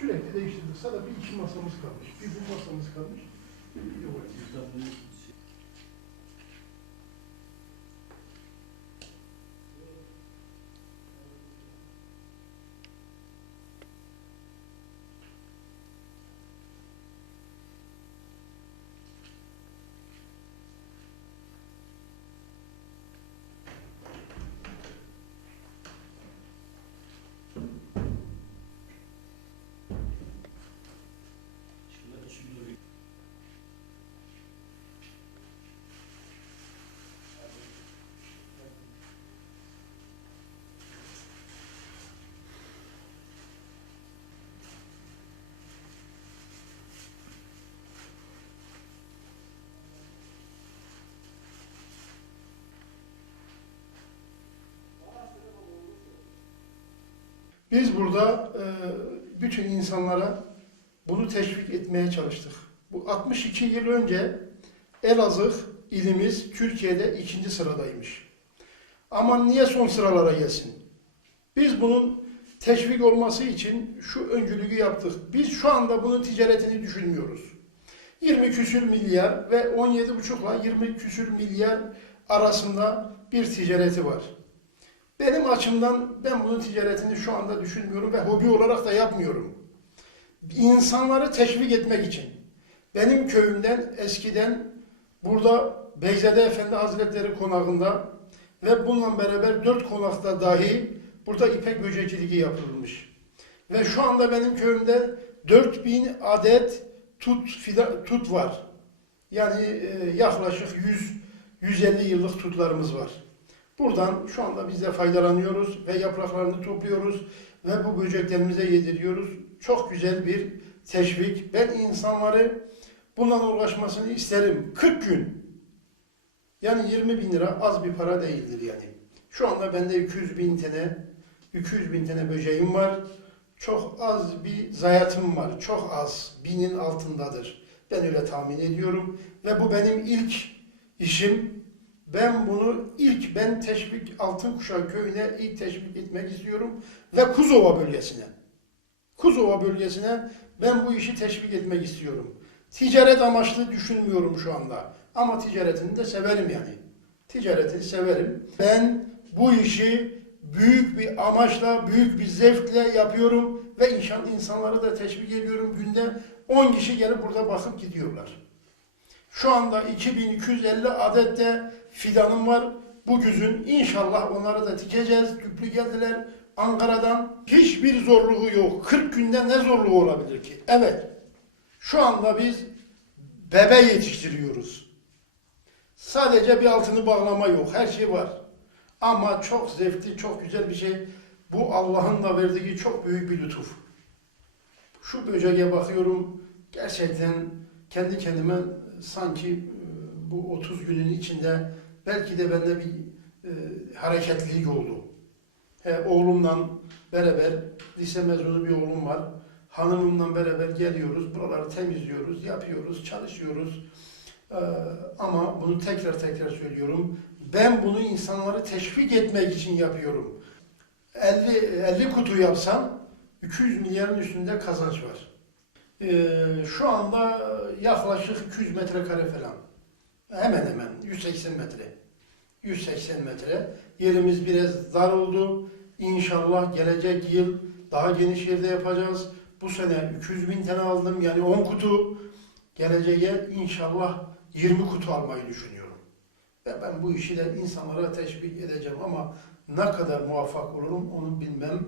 Sürekli değiştirdik. Sadece bir iki masamız kalmış. Bir bu masamız kalmış. Bir de o. Biz burada e, bütün insanlara bunu teşvik etmeye çalıştık. Bu 62 yıl önce Elazığ ilimiz Türkiye'de ikinci sıradaymış. Ama niye son sıralara gelsin? Biz bunun teşvik olması için şu öncülüğü yaptık. Biz şu anda bunun ticaretini düşünmüyoruz. 20 küsür milyar ve 17,5 ile 20 küsür milyar arasında bir ticareti var. Benim açımdan ben bunun ticaretini şu anda düşünmüyorum ve hobi olarak da yapmıyorum. İnsanları teşvik etmek için. Benim köyümden eskiden burada Beyzade Efendi Hazretleri konağında ve bununla beraber dört konakta dahi burada ipek böcekçiliği yapılmış. Ve şu anda benim köyümde 4000 adet tut, fida, tut var. Yani e, yaklaşık 100 150 yıllık tutlarımız var. Buradan şu anda biz de faydalanıyoruz ve yapraklarını topluyoruz ve bu böceklerimize yediriyoruz. Çok güzel bir teşvik. Ben insanları bununla uğraşmasını isterim. 40 gün. Yani 20 bin lira az bir para değildir yani. Şu anda bende 200 bin tane 200 bin tane böceğim var. Çok az bir zayiatım var. Çok az. Binin altındadır. Ben öyle tahmin ediyorum. Ve bu benim ilk işim. Ben bunu ilk ben teşvik Altınkuşak köyüne ilk teşvik etmek istiyorum ve Kuzova bölgesine. Kuzova bölgesine ben bu işi teşvik etmek istiyorum. Ticaret amaçlı düşünmüyorum şu anda. Ama ticaretini de severim yani. Ticaretini severim. Ben bu işi büyük bir amaçla, büyük bir zevkle yapıyorum ve inşallah insanları da teşvik ediyorum. Günde 10 kişi gelip burada bakıp gidiyorlar. Şu anda 2250 adet de fidanım var. Bu güzün inşallah onları da dikeceğiz. Tüplü geldiler Ankara'dan. Hiçbir zorluğu yok. 40 günde ne zorluğu olabilir ki? Evet. Şu anda biz bebe yetiştiriyoruz. Sadece bir altını bağlama yok. Her şey var. Ama çok zevkli, çok güzel bir şey. Bu Allah'ın da verdiği çok büyük bir lütuf. Şu böceğe bakıyorum. Gerçekten kendi kendime sanki e, bu 30 günün içinde belki de bende bir e, hareketlilik oldu. He, oğlumla beraber lise mezunu bir oğlum var. Hanımımla beraber geliyoruz, buraları temizliyoruz, yapıyoruz, çalışıyoruz. Ee, ama bunu tekrar tekrar söylüyorum. Ben bunu insanları teşvik etmek için yapıyorum. 50, 50 kutu yapsam 200 milyarın üstünde kazanç var. Ee, şu anda yaklaşık 200 metrekare falan. Hemen hemen 180 metre. 180 metre. Yerimiz biraz dar oldu. İnşallah gelecek yıl daha geniş yerde yapacağız. Bu sene 200 bin tane aldım yani 10 kutu. Geleceğe inşallah 20 kutu almayı düşünüyorum. Ve ben bu işi de insanlara teşvik edeceğim ama ne kadar muvaffak olurum onu bilmem.